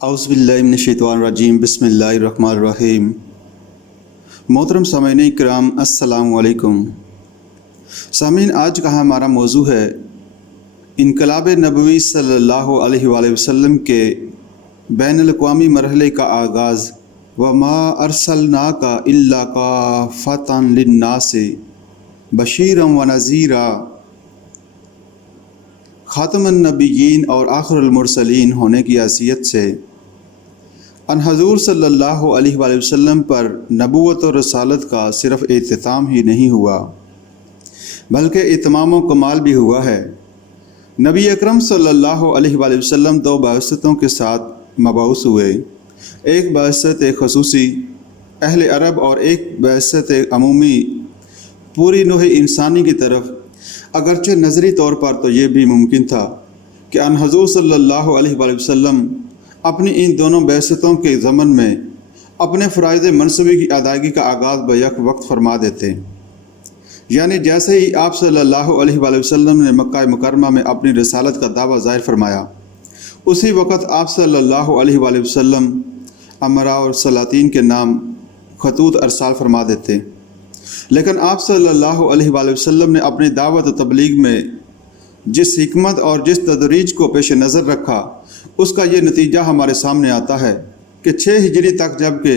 اعوذ باللہ من الشیطان الرجیم بسم اللہ الرحمن الرحیم۔ محترم سامعین کرام السلام علیکم۔ سامعین، آج کا ہمارا موضوع ہے انقلاب نبوی صلی اللہ علیہ وآلہ وسلم کے بین الاقوامی مرحلے کا آغاز۔ وما ارسلناک الا کافۃ للناس بشیرا ونذیرا، خاتم النبیین اور آخر المرسلین ہونے کی حیثیت سے ان حضور صلی اللہ علیہ وآلہ وسلم پر نبوت اور رسالت کا صرف اختتام ہی نہیں ہوا بلکہ اتمام و کمال بھی ہوا ہے۔ نبی اکرم صلی اللہ علیہ وآلہ وسلم دو بعثتوں کے ساتھ مبعوث ہوئے، ایک بعثت خصوصی اہل عرب اور ایک بعثت عمومی پوری نوع انسانی کی طرف۔ اگرچہ نظری طور پر تو یہ بھی ممکن تھا کہ ان حضور صلی اللہ علیہ وآلہ وسلم اپنی ان دونوں بعثتوں کے ضمن میں اپنے فرائض منصبی کی ادائیگی کا آغاز بیک وقت فرما دیتے، یعنی جیسے ہی آپ صلی اللہ علیہ وآلہ وسلم نے مکہ مکرمہ میں اپنی رسالت کا دعویٰ ظاہر فرمایا، اسی وقت آپ صلی اللہ علیہ وآلہ وسلم امراء اور سلاطین کے نام خطوط ارسال فرما دیتے۔ لیکن آپ صلی اللہ علیہ وآلہ وسلم نے اپنی دعوت و تبلیغ میں جس حکمت اور جس تدریج کو پیش نظر رکھا، اس کا یہ نتیجہ ہمارے سامنے آتا ہے کہ 6 ہجری تک جب کہ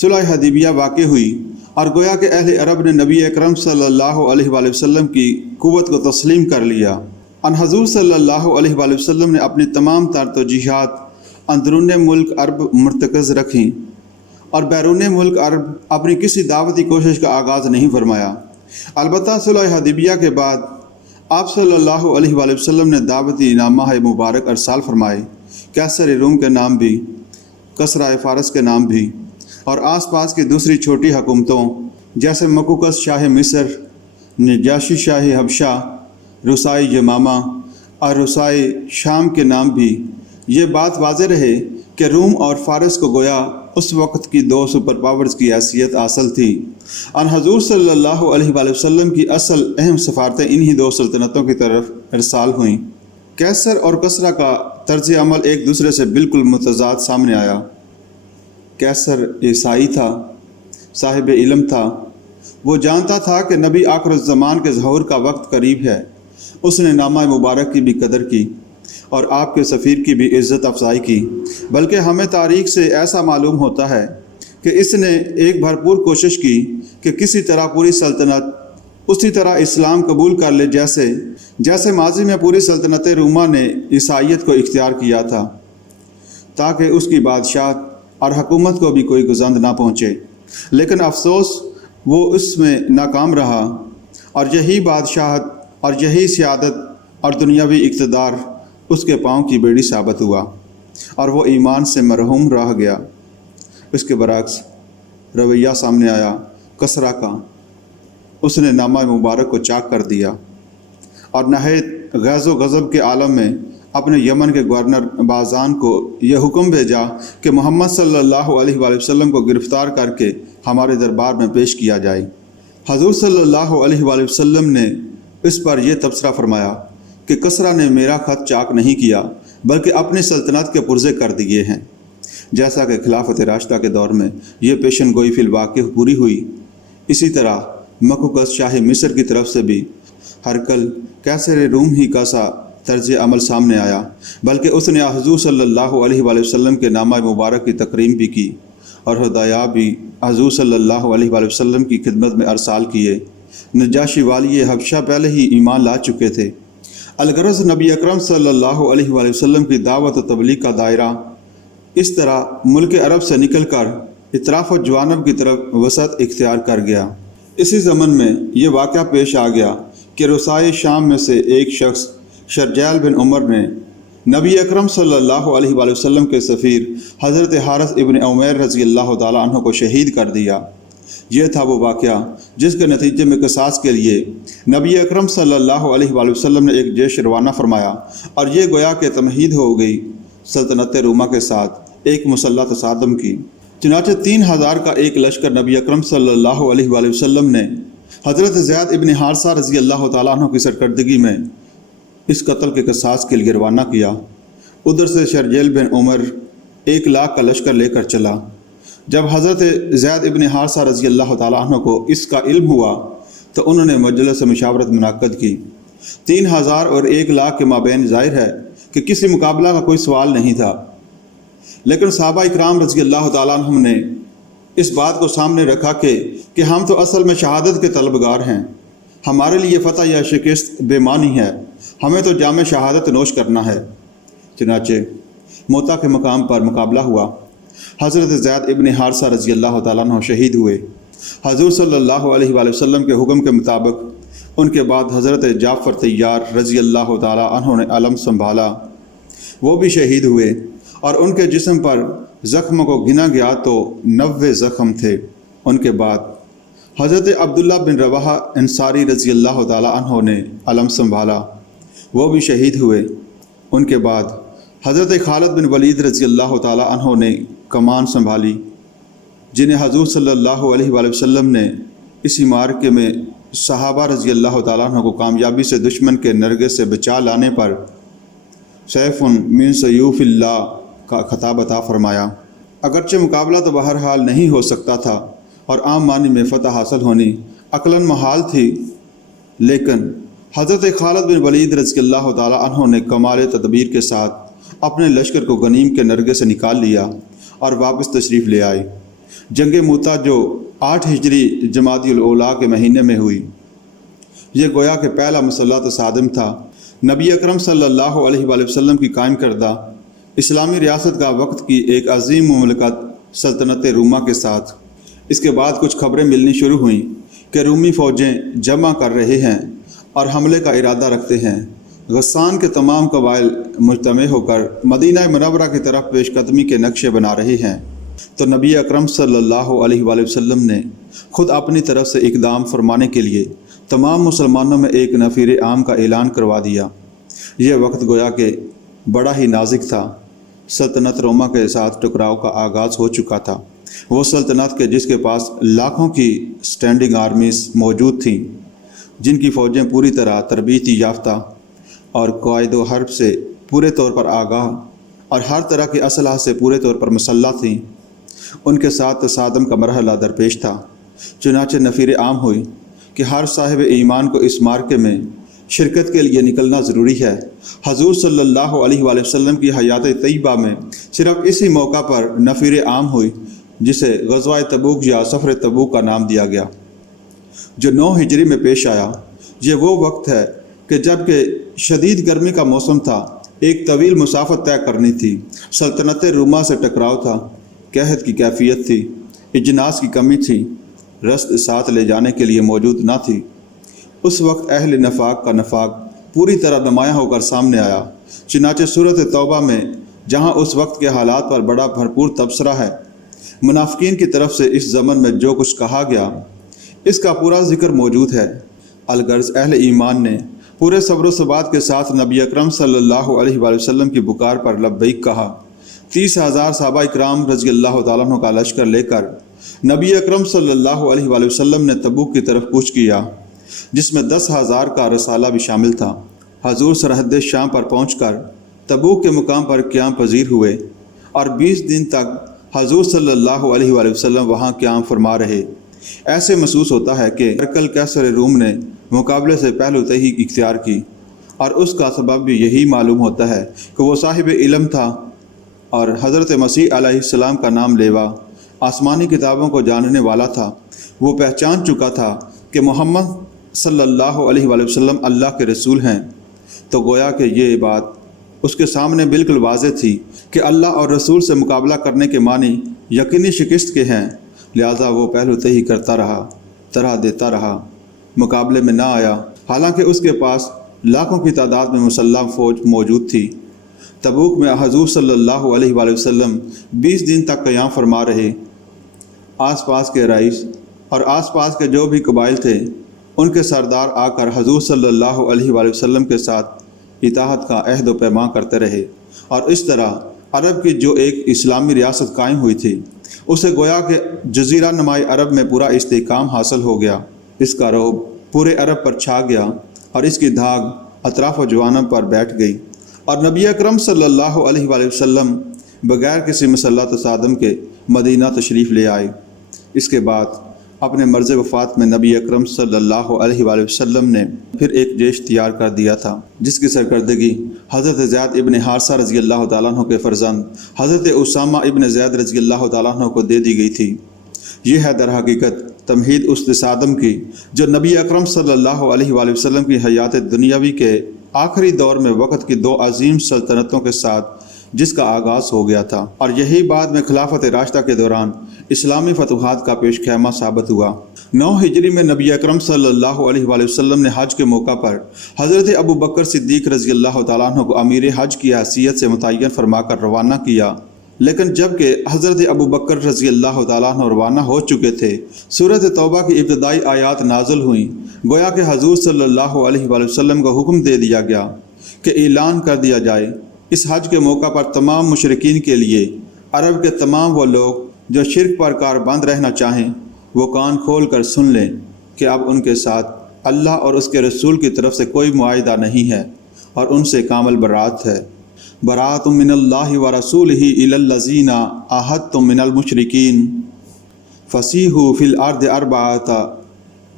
صلح حدیبیہ واقع ہوئی اور گویا کہ اہل عرب نے نبی اکرم صلی اللہ علیہ وآلہ وسلم کی قوت کو تسلیم کر لیا، ان حضور صلی اللہ علیہ وآلہ وسلم نے اپنی تمام تر توجیہات اندرون ملک عرب مرتکز رکھیں اور بیرون ملک عرب اپنی کسی دعوتی کوشش کا آغاز نہیں فرمایا۔ البتہ صلح حدیبیہ کے بعد آپ صلی اللہ علیہ وآلہ وسلم نے دعوتی نامہ مبارک ارسال فرمائے، قیصر روم کے نام بھی، کسریٰ فارس کے نام بھی، اور آس پاس کی دوسری چھوٹی حکومتوں جیسے مقوقس شاہ مصر، نجاشی شاہ حبشہ، رسائی یمامہ اور رسائی شام کے نام بھی۔ یہ بات واضح رہے کہ روم اور فارس کو گویا اس وقت کی 2 سپر پاورز کی حیثیت حاصل تھی۔ ان حضور صلی اللہ علیہ وآلہ وسلم کی اصل اہم سفارتیں انہی 2 سلطنتوں کی طرف ارسال ہوئیں۔ قیصر اور کسریٰ کا طرز عمل ایک دوسرے سے بالکل متضاد سامنے آیا۔ قیصر عیسائی تھا، صاحب علم تھا، وہ جانتا تھا کہ نبی آخر الزمان کے ظہور کا وقت قریب ہے۔ اس نے نامہ مبارک کی بھی قدر کی اور آپ کے سفیر کی بھی عزت افزائی کی، بلکہ ہمیں تاریخ سے ایسا معلوم ہوتا ہے کہ اس نے ایک بھرپور کوشش کی کہ کسی طرح پوری سلطنت اسی طرح اسلام قبول کر لے جیسے ماضی میں پوری سلطنت رومہ نے عیسائیت کو اختیار کیا تھا، تاکہ اس کی بادشاہت اور حکومت کو بھی کوئی گزند نہ پہنچے۔ لیکن افسوس وہ اس میں ناکام رہا، اور یہی بادشاہت اور یہی سیادت اور دنیاوی اقتدار اس کے پاؤں کی بیڑی ثابت ہوا اور وہ ایمان سے مرحوم رہ گیا۔ اس کے برعکس رویہ سامنے آیا کسریٰ کا۔ اس نے نامہ مبارک کو چاک کر دیا اور نہایت غیظ و غضب کے عالم میں اپنے یمن کے گورنر بازان کو یہ حکم بھیجا کہ محمد صلی اللہ علیہ وآلہ وسلم کو گرفتار کر کے ہمارے دربار میں پیش کیا جائے۔ حضور صلی اللہ علیہ وآلہ وسلم نے اس پر یہ تبصرہ فرمایا کہ کسریٰ نے میرا خط چاک نہیں کیا بلکہ اپنی سلطنت کے پرزے کر دیے ہیں۔ جیسا کہ خلافت راشدہ کے دور میں یہ پیشن گوئی فی الواقع پوری ہوئی، اسی طرح مقوقس شاہ مصر کی طرف سے بھی ہرقل قیصر روم ہی کا سا طرز عمل سامنے آیا، بلکہ اس نے حضور صلی اللہ علیہ وآلہ وسلم کے نامہ مبارک کی تکریم بھی کی اور ہدایہ بھی حضور صلی اللہ علیہ وآلہ وسلم کی خدمت میں ارسال کیے۔ نجاشی والی حبشہ پہلے ہی ایمان لا چکے تھے۔ الغرض نبی اکرم صلی اللہ علیہ وآلہ وسلم کی دعوت و تبلیغ کا دائرہ اس طرح ملک عرب سے نکل کر اطراف و جوانب کی طرف وسعت اختیار کر گیا۔ اسی زمن میں یہ واقعہ پیش آ گیا کہ رسائی شام میں سے ایک شخص شرجیل بن عمر نے نبی اکرم صلی اللہ علیہ وآلہ وسلم کے سفیر حضرت حارث ابن عمیر رضی اللہ تعالیٰ عنہ کو شہید کر دیا۔ یہ تھا وہ واقعہ جس کے نتیجے میں قصاص کے لیے نبی اکرم صلی اللہ علیہ وآلہ وسلم نے ایک جیش روانہ فرمایا، اور یہ گویا کہ تمہید ہو گئی سلطنت رومہ کے ساتھ ایک مسلح تصادم کی۔ چنانچہ 3000 کا ایک لشکر نبی اکرم صلی اللہ علیہ وآلہ وسلم نے حضرت زید ابن حارثہ رضی اللہ تعالیٰ عنہ کی سرکردگی میں اس قتل کے قصاص کے لیے روانہ کیا۔ ادھر سے شرجیل بن عمر 1,00,000 کا لشکر لے کر چلا۔ جب حضرت زید ابن حارثہ رضی اللہ تعالیٰ عنہ کو اس کا علم ہوا تو انہوں نے مجلس مشاورت منعقد کی۔ 3,000 اور 1,00,000 کے مابین ظاہر ہے کہ کسی مقابلہ کا کوئی سوال نہیں تھا، لیکن صحابہ اکرام رضی اللہ تعالیٰ عنہم نے اس بات کو سامنے رکھا کہ ہم تو اصل میں شہادت کے طلبگار ہیں، ہمارے لیے فتح یا شکست بے معنی ہے، ہمیں تو جام شہادت نوش کرنا ہے۔ چنانچہ موتا کے مقام پر مقابلہ ہوا۔ حضرت زید ابن حارثہ رضی اللہ تعالیٰ عنہ شہید ہوئے۔ حضور صلی اللہ علیہ وآلہ وسلم کے حکم کے مطابق ان کے بعد حضرت جعفر طیار رضی اللہ تعالیٰ عنہ نے علم سنبھالا، وہ بھی شہید ہوئے، اور ان کے جسم پر زخموں کو گنا گیا تو 90 زخم تھے۔ ان کے بعد حضرت عبداللہ بن رواحہ انصاری رضی اللہ تعالیٰ عنہ نے علم سنبھالا، وہ بھی شہید ہوئے۔ ان کے بعد حضرت خالد بن ولید رضی اللہ تعالیٰ عنہ نے کمان سنبھالی، جنہیں حضور صلی اللہ علیہ وآلہ وسلم نے اسی معرکے میں صحابہ رضی اللہ تعالیٰ عنہ کو کامیابی سے دشمن کے نرغے سے بچا لانے پر سیف من سیوف اللہ کا خطاب عطا فرمایا۔ اگرچہ مقابلہ تو بہرحال نہیں ہو سکتا تھا اور عام معنی میں فتح حاصل ہونی عقلاً محال تھی، لیکن حضرت خالد بن ولید رضی اللہ تعالیٰ عنہ نے کمال تدبیر کے ساتھ اپنے لشکر کو غنیم کے نرغے سے نکال لیا اور واپس تشریف لے آئے۔ جنگ موتا جو 8 ہجری جمادی الاولیٰ کے مہینے میں ہوئی، یہ گویا کہ پہلا مسلح تصادم تھا نبی اکرم صلی اللہ علیہ وآلہ وسلم کی قائم کردہ اسلامی ریاست کا وقت کی ایک عظیم مملکت سلطنت روما کے ساتھ۔ اس کے بعد کچھ خبریں ملنی شروع ہوئیں کہ رومی فوجیں جمع کر رہے ہیں اور حملے کا ارادہ رکھتے ہیں۔ غسان کے تمام قبائل مجتمع ہو کر مدینہ منورہ کی طرف پیش قدمی کے نقشے بنا رہے ہیں، تو نبی اکرم صلی اللہ علیہ وآلہ وسلم نے خود اپنی طرف سے اقدام فرمانے کے لیے تمام مسلمانوں میں ایک نفیر عام کا اعلان کروا دیا۔ یہ وقت گویا کہ بڑا ہی نازک تھا۔ سلطنت روما کے ساتھ ٹکراؤ کا آغاز ہو چکا تھا، وہ سلطنت کے جس کے پاس لاکھوں کی سٹینڈنگ آرمیز موجود تھیں، جن کی فوجیں پوری طرح تربیتی یافتہ اور قائد و حرب سے پورے طور پر آگاہ اور ہر طرح کے اسلحہ سے پورے طور پر مسلح تھیں۔ ان کے ساتھ تصادم کا مرحلہ درپیش تھا۔ چنانچہ نفیر عام ہوئی کہ ہر صاحب ایمان کو اس معرکے میں شرکت کے لیے نکلنا ضروری ہے۔ حضور صلی اللہ علیہ وآلہ وسلم کی حیات طیبہ میں صرف اسی موقع پر نفیر عام ہوئی جسے غزوہ تبوک یا سفر تبوک کا نام دیا گیا، جو 9 ہجری میں پیش آیا۔ یہ وہ وقت ہے کہ جب کہ شدید گرمی کا موسم تھا، ایک طویل مسافت طے کرنی تھی، سلطنت روما سے ٹکراؤ تھا، قحط کی کیفیت تھی، اجناس کی کمی تھی، رسد ساتھ لے جانے کے لیے موجود نہ تھی۔ اس وقت اہل نفاق کا نفاق پوری طرح نمایاں ہو کر سامنے آیا۔ چنانچہ سورۃ توبہ میں جہاں اس وقت کے حالات پر بڑا بھرپور تبصرہ ہے، منافقین کی طرف سے اس زمن میں جو کچھ کہا گیا اس کا پورا ذکر موجود ہے۔ الغرض اہل ایمان نے پورے صبر و ثبات کے ساتھ نبی اکرم صلی اللہ علیہ وآلہ وسلم کی پکار پر لبیک کہا۔ 30,000 صحابہ اکرام رضی اللہ تعالیٰ عنہ کا لشکر لے کر نبی اکرم صلی اللہ علیہ وآلہ وسلم نے تبوک کی طرف کوچ کیا، جس میں 10,000 کا رسالہ بھی شامل تھا۔ حضور سرحد شام پر پہنچ کر تبوک کے مقام پر قیام پذیر ہوئے اور 20 دن تک حضور صلی اللہ علیہ وآلہ وسلم وہاں قیام فرما رہے۔ ایسے محسوس ہوتا ہے کہ ہرقل قیصر روم نے مقابلے سے پہلو تہی اختیار کی، اور اس کا سبب بھی یہی معلوم ہوتا ہے کہ وہ صاحب علم تھا اور حضرت مسیح علیہ السلام کا نام لیوا، آسمانی کتابوں کو جاننے والا تھا۔ وہ پہچان چکا تھا کہ محمد صلی اللہ علیہ وآلہ وسلم اللہ کے رسول ہیں، تو گویا کہ یہ بات اس کے سامنے بالکل واضح تھی کہ اللہ اور رسول سے مقابلہ کرنے کے معنی یقینی شکست کے ہیں، لہذا وہ پہلو تہی کرتا رہا، طرح دیتا رہا، مقابلے میں نہ آیا، حالانکہ اس کے پاس لاکھوں کی تعداد میں مسلح فوج موجود تھی۔ تبوک میں حضور صلی اللہ علیہ وآلہ وسلم 20 دن تک قیام فرما رہے۔ آس پاس کے رئیس اور آس پاس کے جو بھی قبائل تھے، ان کے سردار آ کر حضور صلی اللہ علیہ وآلہ وسلم کے ساتھ اطاعت کا عہد و پیمان کرتے رہے، اور اس طرح عرب کی جو ایک اسلامی ریاست قائم ہوئی تھی اسے گویا کہ جزیرہ نمائی عرب میں پورا استحکام حاصل ہو گیا۔ اس کا رعب پورے عرب پر چھا گیا اور اس کی دھاگ اطراف و جوانب پر بیٹھ گئی، اور نبی اکرم صلی اللہ علیہ وآلہ وسلم بغیر کسی مسلح تصادم کے مدینہ تشریف لے آئے۔ اس کے بعد اپنے مرض وفات میں نبی اکرم صلی اللہ علیہ وآلہ وسلم نے پھر ایک جیش تیار کر دیا تھا، جس کی سرکردگی حضرت زید ابن حارثہ رضی اللہ تعالیٰ عنہ کے فرزند حضرت اسامہ ابن زید رضی اللہ تعالیٰ عنہ کو دے دی گئی تھی۔ یہ ہے در حقیقت تمہید اس تصادم کی جو نبی اکرم صلی اللہ علیہ وآلہ وسلم کی حیات دنیاوی کے آخری دور میں وقت کی دو عظیم سلطنتوں کے ساتھ جس کا آغاز ہو گیا تھا، اور یہی بعد میں خلافت راشدہ کے دوران اسلامی فتوحات کا پیش خیمہ ثابت ہوا۔ 9 ہجری میں نبی اکرم صلی اللہ علیہ وآلہ وسلم نے حج کے موقع پر حضرت ابو بکر صدیق رضی اللہ تعالیٰ عنہ کو امیر حج کی حیثیت سے متعین فرما کر روانہ کیا، لیکن جب کہ حضرت ابو بکر رضی اللہ تعالیٰ عنہ روانہ ہو چکے تھے، سورۃ توبہ کی ابتدائی آیات نازل ہوئیں، گویا کہ حضور صلی اللہ علیہ وآلہ وسلم کو حکم دے دیا گیا کہ اعلان کر دیا جائے اس حج کے موقع پر تمام مشرکین کے لیے، عرب کے تمام وہ لوگ جو شرک پر کاربند رہنا چاہیں وہ کان کھول کر سن لیں کہ اب ان کے ساتھ اللہ اور اس کے رسول کی طرف سے کوئی معاہدہ نہیں ہے اور ان سے کامل برات ہے۔ برات من اللہ ورسولہ الی الذین عاہدتم من المشرکین فسیحوا فی الارض 4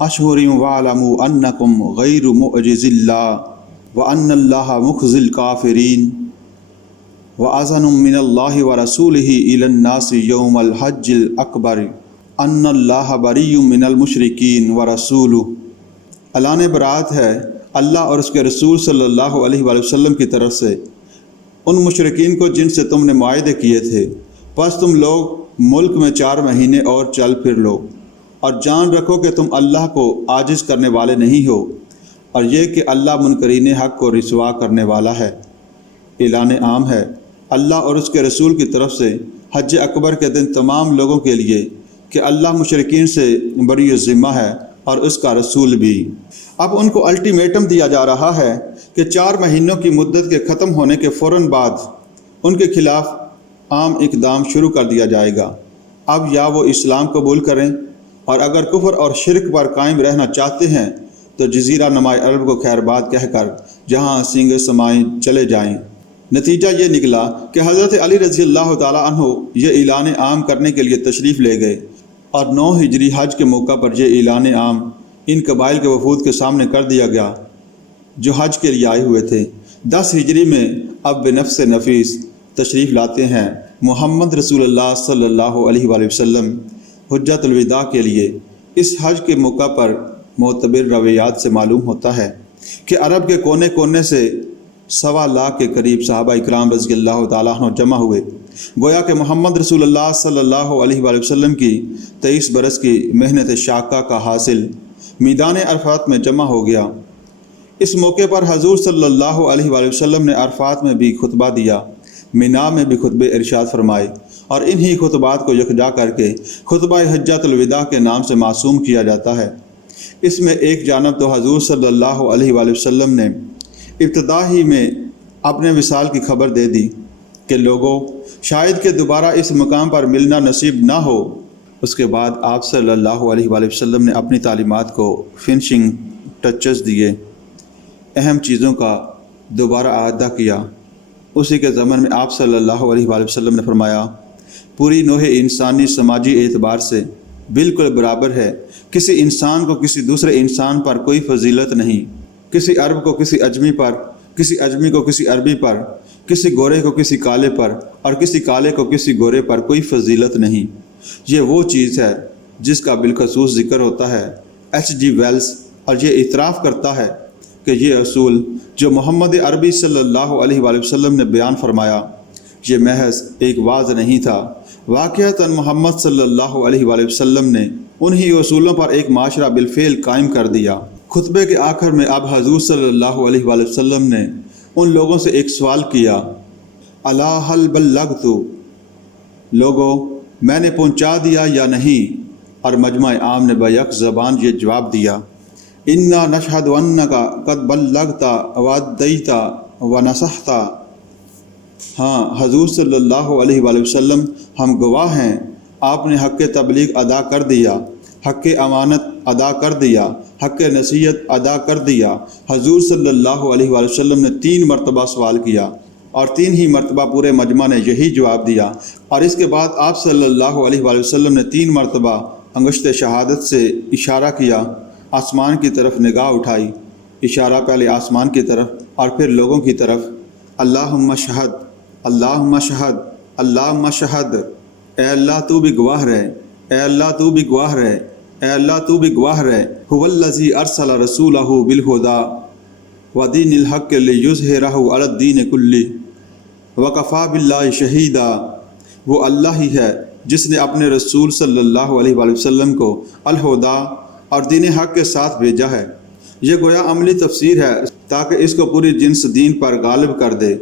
اشہر واعلموا انکم غیر معجز اللہ وان اللہ مخزی الکافرین وَأَذَنٌ مِّنَ اللَّهِ وَرَسُولِهِ إِلَى النَّاسِ يَوْمَ الْحَجِّ الْأَكْبَرِ أَنَّ اللَّهَ بَرِيٌّ مِّنَ الْمُشْرِكِينَ وَرَسُولُهُ۔ اعلان برات ہے اللہ اور اس کے رسول صلی اللہ علیہ وآلہ وسلم کی طرف سے ان مشرکین کو جن سے تم نے معاہدے کیے تھے، پس تم لوگ ملک میں 4 مہینے اور چل پھر لو، اور جان رکھو کہ تم اللہ کو عاجز کرنے والے نہیں ہو، اور یہ کہ اللہ منکرین حق کو رسوا کرنے والا ہے۔ اعلان عام ہے اللہ اور اس کے رسول کی طرف سے حج اکبر کے دن تمام لوگوں کے لیے کہ اللہ مشرکین سے بری ذمہ ہے اور اس کا رسول بھی۔ اب ان کو الٹیمیٹم دیا جا رہا ہے کہ 4 مہینوں کی مدت کے ختم ہونے کے فوراً بعد ان کے خلاف عام اقدام شروع کر دیا جائے گا۔ اب یا وہ اسلام قبول کریں، اور اگر کفر اور شرک پر قائم رہنا چاہتے ہیں تو جزیرہ نمائے عرب کو خیر باد کہہ کر جہاں سینگیں سمائیں چلے جائیں۔ نتیجہ یہ نکلا کہ حضرت علی رضی اللہ تعالیٰ عنہ یہ اعلان عام کرنے کے لیے تشریف لے گئے، اور 9 ہجری حج کے موقع پر یہ اعلان عام ان قبائل کے وفود کے سامنے کر دیا گیا جو حج کے لیے آئے ہوئے تھے۔ 10 ہجری میں اب بنفس نفیس تشریف لاتے ہیں محمد رسول اللہ صلی اللہ علیہ وآلہ وسلم حجۃ الوداع کے لیے۔ اس حج کے موقع پر معتبر روایات سے معلوم ہوتا ہے کہ عرب کے کونے کونے سے 1.25 لاکھ کے قریب صحابہ اکرام رضی اللہ تعالیٰ عنہ جمع ہوئے، گویا کہ محمد رسول اللہ صلی اللہ علیہ وآلہ وسلم کی 23 برس کی محنت شاقہ کا حاصل میدان عرفات میں جمع ہو گیا۔ اس موقع پر حضور صلی اللہ علیہ وآلہ وسلم نے عرفات میں بھی خطبہ دیا، مینا میں بھی خطبے ارشاد فرمائے، اور انہی خطبات کو یکجا کر کے خطبہ حجۃ الوداع کے نام سے معصوم کیا جاتا ہے۔ اس میں ایک جانب تو حضور صلی اللہ علیہ وآلہ وسلم نے ابتدا ہی میں اپنے وصال کی خبر دے دی کہ لوگوں شاید کہ دوبارہ اس مقام پر ملنا نصیب نہ ہو۔ اس کے بعد آپ صلی اللہ علیہ وآلہ وسلم نے اپنی تعلیمات کو فنشنگ ٹچز دیے، اہم چیزوں کا دوبارہ اعادہ کیا۔ اسی کے ضمن میں آپ صلی اللہ علیہ وآلہ وسلم نے فرمایا، پوری نوع انسانی سماجی اعتبار سے بالکل برابر ہے، کسی انسان کو کسی دوسرے انسان پر کوئی فضیلت نہیں، کسی عرب کو کسی اجمی پر، کسی اجمی کو کسی عربی پر، کسی گورے کو کسی کالے پر، اور کسی کالے کو کسی گورے پر کوئی فضیلت نہیں۔ یہ وہ چیز ہے جس کا بالخصوص ذکر ہوتا ہے۔ H.G. ویلز اور یہ اعتراف کرتا ہے کہ یہ اصول جو محمد عربی صلی اللہ علیہ وآلہ وسلم نے بیان فرمایا یہ محض ایک واضح نہیں تھا، واقعتاً محمد صلی اللہ علیہ وآلہ وسلم نے انہی اصولوں پر ایک معاشرہ بالفعل قائم کر دیا۔ خطبے کے آخر میں اب حضور صلی اللہ علیہ وآلہ وسلم نے ان لوگوں سے ایک سوال کیا، الا هل بلغت، لوگوں میں نے پہنچا دیا یا نہیں؟ اور مجمع عام نے بیک زبان یہ جواب دیا، انا نشہد انک قد بلغت وادیت ونصحت، ہاں حضور صلی اللہ علیہ وآلہ وسلم ہم گواہ ہیں، آپ نے حق تبلیغ ادا کر دیا، حق امانت ادا کر دیا، حق نصیحت ادا کر دیا۔ حضور صلی اللہ علیہ وآلہ وسلم نے 3 مرتبہ سوال کیا، اور 3 ہی مرتبہ پورے مجمع نے یہی جواب دیا، اور اس کے بعد آپ صلی اللہ علیہ وآلہ وسلم نے 3 مرتبہ انگشت شہادت سے اشارہ کیا، آسمان کی طرف نگاہ اٹھائی، اشارہ پہلے آسمان کی طرف اور پھر لوگوں کی طرف، اللہم شہد، اللہم شہد، اللہم شہد، اے اللہ تو بھی گواہ رہے، اے اللہ تو بھی گواہ رہے، اے اللہ تو بھی گواہ رہے، هو الذی ارسل رسولہ بالہدی ودین الحق لیظہرہ علی الدین کلہ وکفی باللہ شہیدا۔ وہ اللہ ہی ہے جس نے اپنے رسول صلی اللہ علیہ وآلہ وسلم کو الہدی اور دین حق کے ساتھ بھیجا ہے۔ یہ گویا عملی تفسیر ہے تاکہ اس کو پوری جنس دین پر غالب کر دے،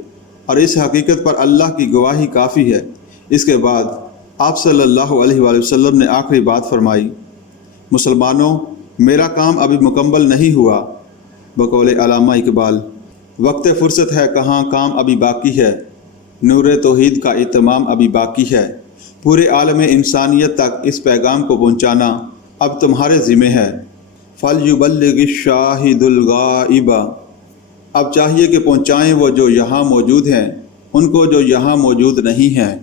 اور اس حقیقت پر اللہ کی گواہی کافی ہے۔ اس کے بعد آپ صلی اللہ علیہ وآلہ وسلم نے آخری بات فرمائی، مسلمانوں، میرا کام ابھی مکمل نہیں ہوا۔ بقول علامہ اقبال، وقت فرصت ہے کہاں، کام ابھی باقی ہے، نور توحید کا اتمام ابھی باقی ہے۔ پورے عالم انسانیت تک اس پیغام کو پہنچانا اب تمہارے ذمہ ہے۔ فَلْيُبَلِّغِ الشَّاهِدُ الْغَائِبَ، اب چاہیے کہ پہنچائیں وہ جو یہاں موجود ہیں ان کو جو یہاں موجود نہیں ہیں۔